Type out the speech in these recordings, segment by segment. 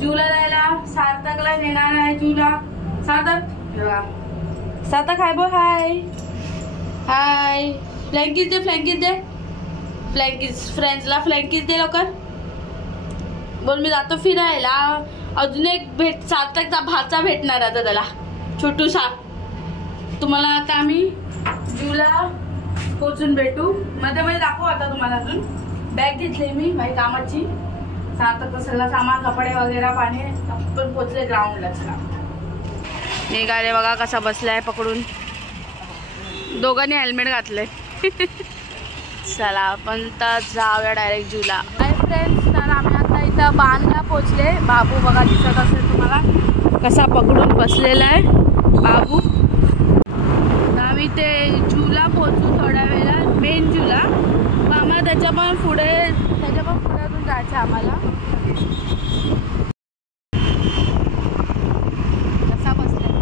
जूला जायला सार्थकला नेणार आहे. जूला सार्थक बघा, सार्थक हाय बोल. हाय हाय. फ्लँकीज दे, फ्लँकीज दे, फ्लँकीज. फ्रेंड्सला फ्लँकीज दे लवकर. बोल मी जातो फिरायला. अजून एक भेट सार्थकचा भाचा भेटणार आता त्याला, छोटूसा. तुम्हाला आता आम्ही जूला पोचून भेटू. मध्ये मध्ये दाखवू आता तुम्हाला. अजून बॅग घेतली मी माझी कामाची. सार्थक सगळं सामान, कपडे वगैरे, पाणी. आपण पोचले ग्राउंडला. चला निघाले. बघा कसा बसलाय पकडून. दोघांनी हेल्मेट घातलंय. चला आपण तर जाऊया डायरेक्ट जूला. हाय फ्रेंड्स, तर आम्ही आता इथं बांधला पोचले. बाबू बघा दिसत असेल तुम्हाला कसा पकडून बसलेला आहे बाबू. आम्ही ते जूला पोचू थोड्या वेळा, मेन जूला. मग आम्हाला त्याच्या पण पुढे अजून जायचं आम्हाला. कसा बसलाय.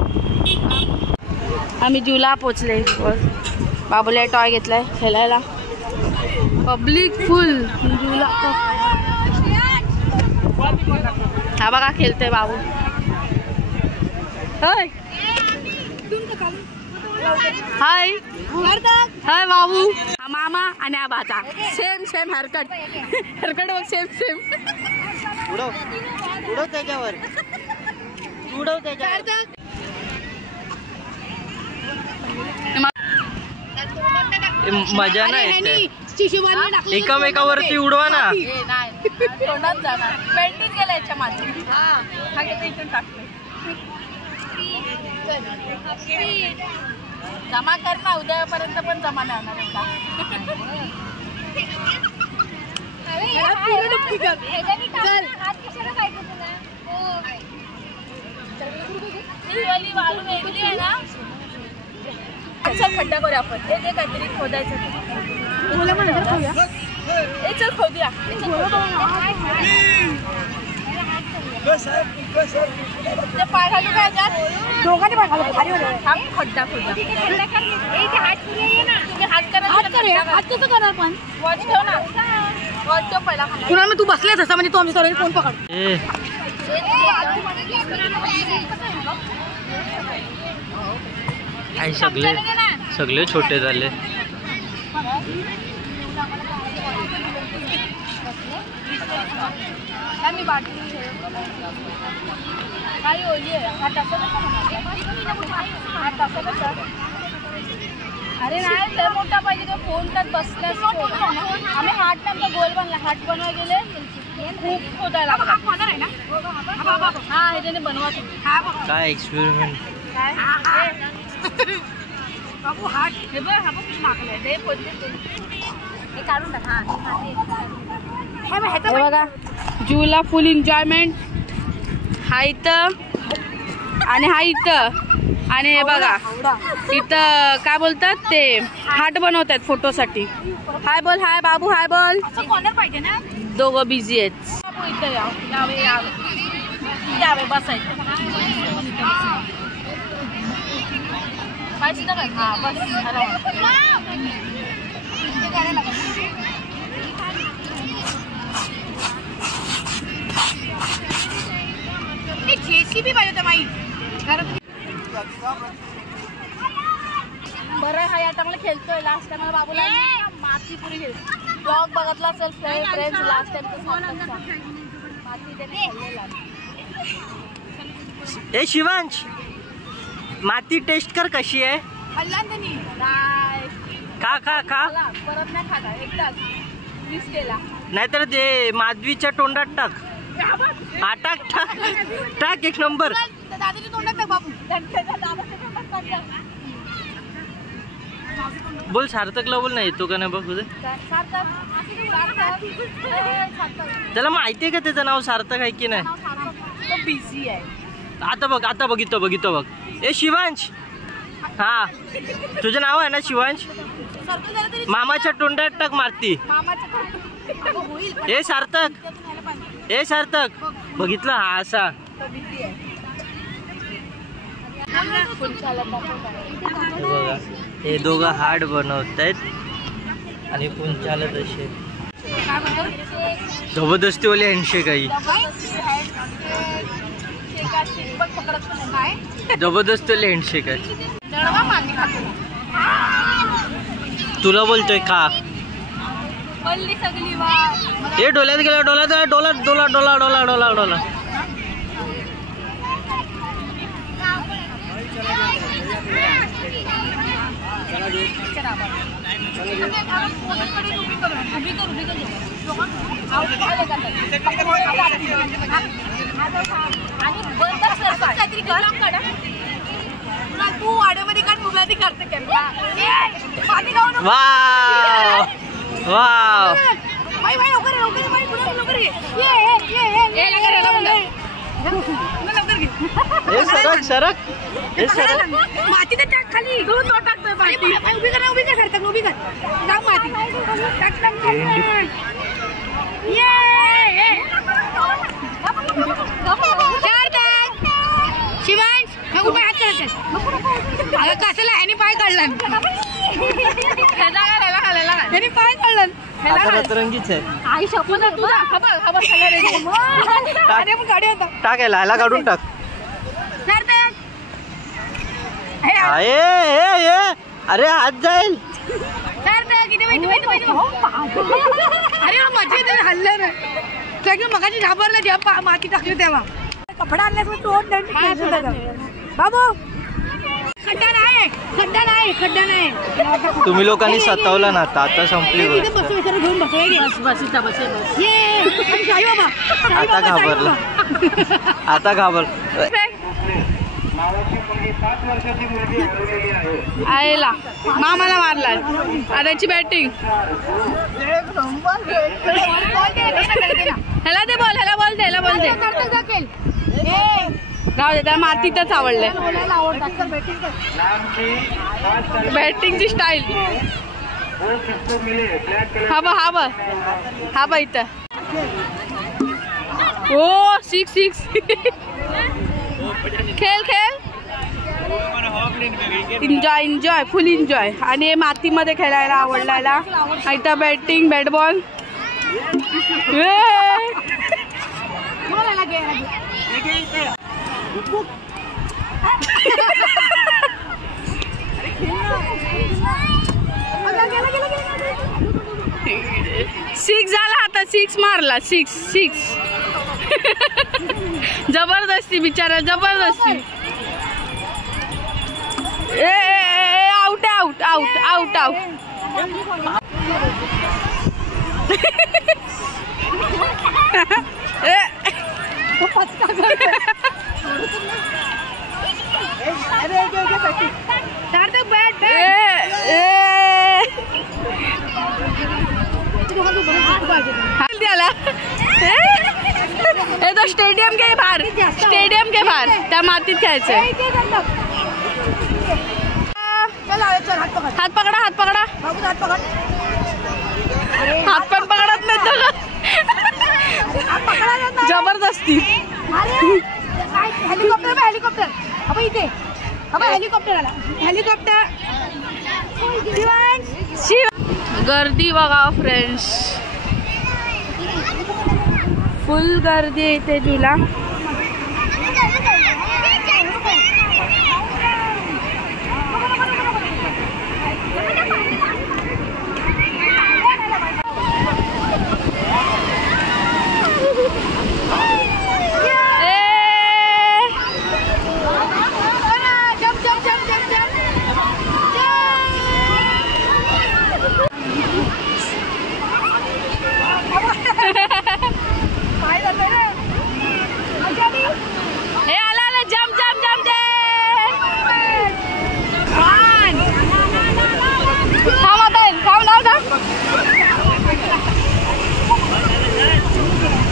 आम्ही जूला पोचले. बाबूला टॉय घेतलाय खेळायला. पब्लिक फुल जूला. हा बघा खेळतोय बाबू. हाय हाय हाय बाबू. हा मामा आणि हा भाचा. Same same haircut. हेअरकट बघ सेम सेम. उडव उडव त्याच्यावर, उडव त्याच्यावर. मजा नाही येते. एकमेकावरती उडवा ना. तोंडात जाणार. पेंटिंग केलं याच्या मागे. हा घेतो इथून टाकलं. जमा कर ना, उद्यापर्यंत पण जमा नाही होणार एवढा. वाळू वेगळी आहे ना. चल खड्डा करूया आपण. हे काहीतरी खोदायचं. चल खोदूया. पाय घालू काय दोघांनी पाय घालू. खड्डा खोदा. हात कसं करणार पण. वॉच ठेव ना. वॉच ठेव पहिला. कुणाल मग तू बसलेच असता म्हणजे तू आमच्या सर्वांनी फोन पकड. सगळे सगळे छोटे झाले. अरे नाही लय मोठा पाहिजे तो. फोन त्यात बसलास. आम्ही हाट नंतर गोल बनला. हाट बनवायला गेले खूप खोदायला. हा ह्याच्याने बनवा. काय एक्सपेरिमेंट. बाबू हाट हे बघ. हा बघ मागलाय ते पोचले. हे काढून टाक. हा बघा जूला फुल एन्जॉयमेंट. हा इथं आणि हा इथं. आणि हे बघा इथं काय बोलतात ते हाट बनवतात फोटोसाठी. हाय बोल. हाय बाबू. हाय बोल. पाहिजे ना. दोघं बिझी आहेत. इथं यावे बसायचं. पाहिजे काय. हा बस. जेसीबी पाहिजे तर माई घरात. बरं हा या टाइमला खेळतोय. लास्ट टाइम बाबूला माती पुरी खेळ. ब्लॉग बघितला असेल फ्रेंड्स. लास्ट टाइम माती त्याने खेळलेला. ए शिवांश, माती टेस्ट कर कशी आहे. खाल्ला त्यांनी. नाही खा खा खा. परत नाही खाला. एकदाच मिस केला. नाहीतर ते माधवीच्या तोंडात टाक. हा टाक टाक टाक. एक नंबर. दादाच्या तोंडात टाक बाबू. बोल सार्थकला बोल. नाही येतो का नाही बघ. त्याला माहिती आहे का त्याचं नाव सार्थक आहे की नाही. बिझी आहे. आता बघ. आता बघितो बघितो बघ. ए शिवांश. हा तुझं नाव आहे ना शिवांश. मामाच्या तोंडात टाक मारती. ए सार्थक. ए सार्थक बघितलं. हा असा. बघा हे दोघं हार्ड बनवत आहेत आणि पुंचाला तसे. जबरदस्तीवाली हँडशेक आहे. जबरदस्तीवाली हँडशेक आहे. तुला बोलतोय का? हे डोल्यात गेला. डोला डोला डोला डोला डोला डोला डोला. तू वाड्यामध्ये काढ मुलादी करते सरक सरक माती तर टाक खाली. दूध टाकतोय उभी कर उभी कर सरक उभी कर जाऊ माती टाक टाक. शिवांश नको पाय हात करायचे. अगं कशाला ह्यानी पाय काढला. ह्यानी पाय काढला. रंगीच आहे. आई शपथ तुझा गाडी होता टाकायला ह्याला काढून टाक. अरे हात जाईल. अरे मजा येते हल्लं ना. मगाची घाबरलं जेव्हा माती टाकली तेव्हा. कपडा आणल्यास बाबू खड्डा नाही. खड्डा नाही. खड्डा नाही. तुम्ही लोकांनी सतावला ना. आता संपली गोष्ट. आता घाबरला. आता घाबर. आयला मामाला मारलाय. आताची बॅटिंग. ह्याला दे बॉल. ह्याला बोलते. ह्याला बोलते. राहू दे त्याला मातीतच आवडलंय. बॅटिंगची स्टाईल. हा बा हा बा हा बा इथं. ओ 6-6. खेळ खेळ. एन्जॉय एन्जॉय फुल एन्जॉय. आणि मातीमध्ये खेळायला आवडलायला. इथं बॅटिंग बॅट बॉल. सिक्स झाला. आता 6 मारला. 6 जबरदस्ती बिचारा जबरदस्ती. Out out out out out. तो स्टेडियम के बाहर. स्टेडियम के बाहर त्या मातीत खेळायचंय. हात पकडा. हात पकडा. हात पण पकडत नाही. जबरदस्ती. Helicopter helicopter. अब इथे हेलिकॉप्टर आला. हेलिकॉप्टर. गर्दी बघा फ्रेंड्स. फुल गर्दी आहे इथे झुला.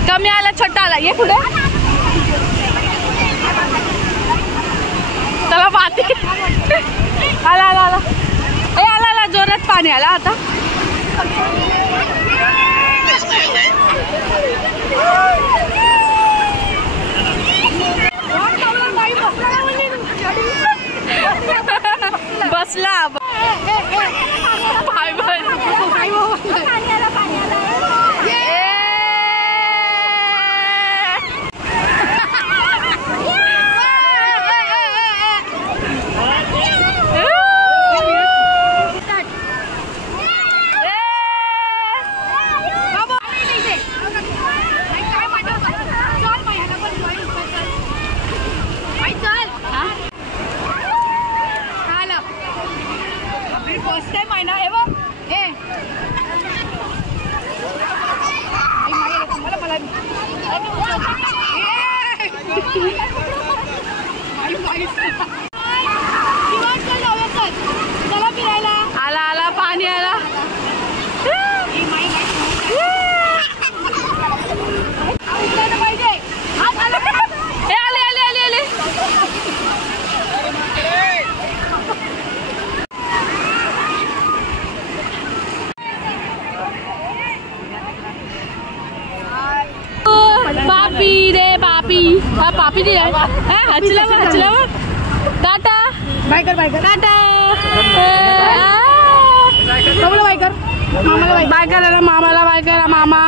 कमी आला छोटा आला. ये पुढे चला. पाणी आला आला आला. ए आला आला. जोरात पाणी आला आता. बसला. Bye bye. मायना हे बघ ए चला फिरायला आला आला पाणी आला पापी रे पापी पापी दे हचला टाटा बाय कर टाटा बाय कर मामाला बाय कर मामाला बाय कर मामा